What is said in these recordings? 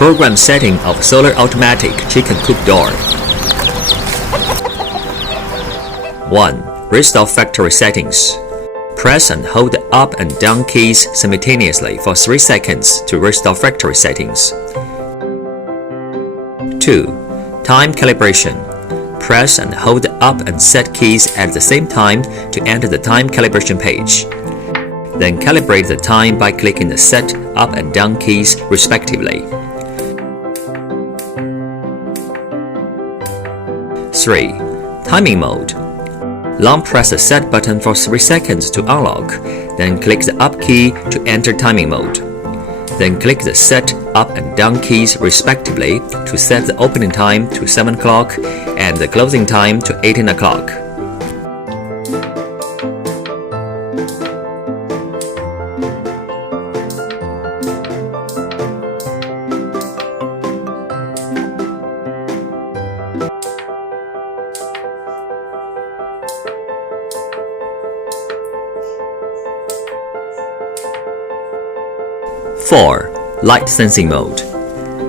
Program setting of solar automatic chicken coop door. 1. Restore factory settings. Press and hold the up and down keys simultaneously for 3 seconds to restore factory settings. 2. Time calibration. Press and hold the up and set keys at the same time to enter the time calibration page. Then calibrate the time by clicking the set, up and down keys respectively. 3. Timing mode. Long press the set button for 3 seconds to unlock, then click the up key to enter timing mode. Then click the set, up and down keys respectively to set the opening time to 7 o'clock and the closing time to 18 o'clock. Four. Light sensing mode.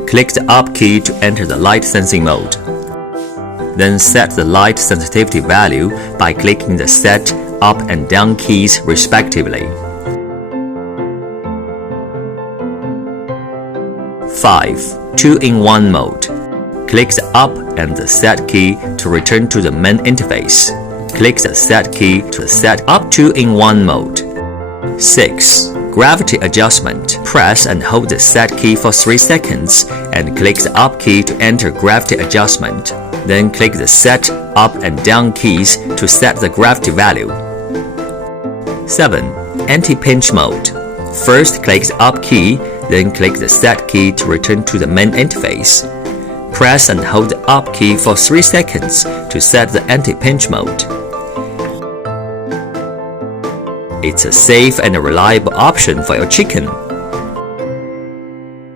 Click the up key to enter the light sensing mode. Then set the light sensitivity value by clicking the set, up and down keys respectively. 5. 2-in-1 mode. Click the up and the set key to return to the main interface. Click the set key to set up 2-in-1 mode. 6. Gravity adjustment. Press and hold the set key for 3 seconds and click the up key to enter gravity adjustment. Then click the set, up and down keys to set the gravity value. 7. Anti-pinch mode. First click the up key, then click the set key to return to the main interface. Press and hold the up key for 3 seconds to set the anti-pinch mode. It's a safe and reliable option for your chicken.